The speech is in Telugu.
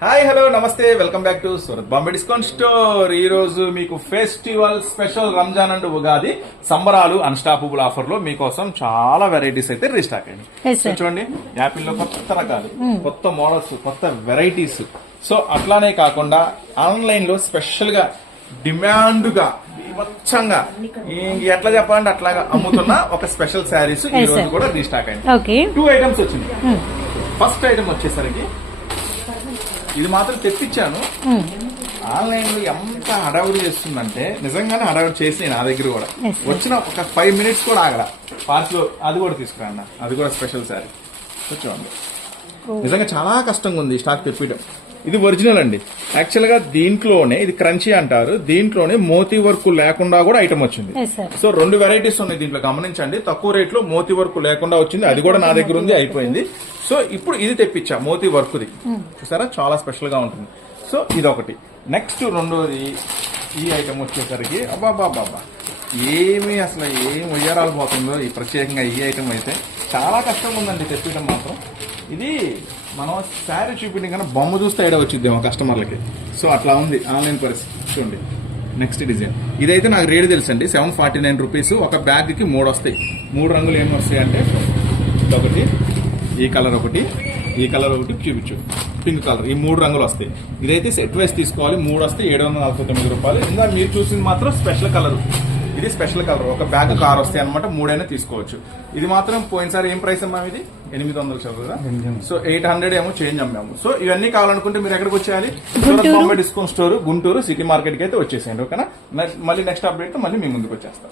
హాయ్ హలో నమస్తే welcome back to Surat Bombay discount store. ఈ రోజు మీకు festival special Ramzan and Ugadi సంబరాలు అన్స్టాపబుల్ ఆఫర్ లో మీకోసం చాలా వెరైటీస్ అయితే రీస్టాక్ అయ్యింది. చూడండి, యాపిల్ లో కొత్త రకాలు, కొత్త మోడల్స్, కొత్త వెరైటీస్. సో అట్లానే కాకుండా ఆన్లైన్ లో స్పెషల్ గా డిమాండ్ గా వివచ్చంగా ఎట్లా చెప్పాలంటే అట్లాగా అమ్ముతున్న ఒక స్పెషల్ శారీస్ ఈ రోజు కూడా రీస్టాక్ అయింది. 2 ఐటమ్స్ వచ్చింది. ఫస్ట్ ఐటమ్ వచ్చేసరికి ఇది మాత్రం తెప్పించాను. ఆన్లైన్ లో ఎంత హడావుడి చేస్తుందంటే నిజంగానే హడావుడి చేసి నా దగ్గర కూడా వచ్చిన ఒక 5 minutes కూడా ఆగల పార్సల్ అది కూడా తీసుకురా అన్న. అది కూడా స్పెషల్ శారీ చూడండి. నిజంగా చాలా కష్టంగా ఉంది స్టాక్ తెప్పించడం. ఇది ఒరిజినల్ అండి. యాక్చువల్ గా దీంట్లోనే ఇది క్రంచీ అంటారు, దీంట్లోనే మోతీ వర్క్ లేకుండా కూడా ఐటమ్ వచ్చింది. సో 2 వెరైటీస్ ఉన్నాయి దీంట్లో, గమనించండి. తక్కువ రేట్ లో మోతీ వర్క్ లేకుండా వచ్చింది, అది కూడా నా దగ్గర ఉంది, అయిపోయింది. సో ఇప్పుడు ఇది తెప్పించా మోతీ వర్క్ ది, చూసారా చాలా స్పెషల్ గా ఉంటుంది. సో ఇది ఒకటి. నెక్స్ట్ రెండోది ఈ ఐటమ్ వచ్చేసరికి అబ్బాబాబా ఏమి అసలు ఏం ఉయ్యారాలు పోతుందో ఈ ప్రత్యేకంగా ఈ ఐటమ్ అయితే చాలా కష్టంగా ఉందండి తెప్పించడం మాత్రం. ఇది మనం శారీ చూపించడం కన్నా బొమ్మ చూస్తే ఐడియా వచ్చిద్దాం కస్టమర్లకి. సో అట్లా ఉంది ఆన్లైన్ పరిస్థితి. చూడండి నెక్స్ట్ డిజైన్. ఇదైతే నాకు రేట్ తెలుసండి, 749 రూపీస్. ఒక బ్యాగ్ కి 3 వస్తాయి. 3 రంగులు ఏమి వస్తాయి అంటే ఒకటి ఈ కలర్, ఒకటి ఈ కలర్, ఒకటి చూపించు పింక్ కలర్, ఈ 3 రంగులు వస్తాయి. ఇదైతే సెట్ వైస్ తీసుకోవాలి. 3 వస్తే 749 రూపాయలు. ఇంకా మీరు చూసింది మాత్రం స్పెషల్ కలర్, ఇది స్పెషల్ కలర్. ఒక బ్యాగ్ 6 వస్తాయి అనమాట, 3 అయినా తీసుకోవచ్చు. ఇది మాత్రం పోయినసారి ఏం ప్రైస్ అమ్మా ఇది 800 చదువుదా. సో 800 ఏమో చేంజ్ అమ్మాము. సో ఇవన్నీ కావాలనుకుంటే మీరు ఎక్కడికి వచ్చేయాలి? Surat Bombay discount store, Guntur city market కి అయితే వచ్చేసేయండి. ఓకేనా? మళ్ళీ నెక్స్ట్ అప్డేట్ తో మళ్ళీ మీ ముందుకు వచ్చేస్తాం.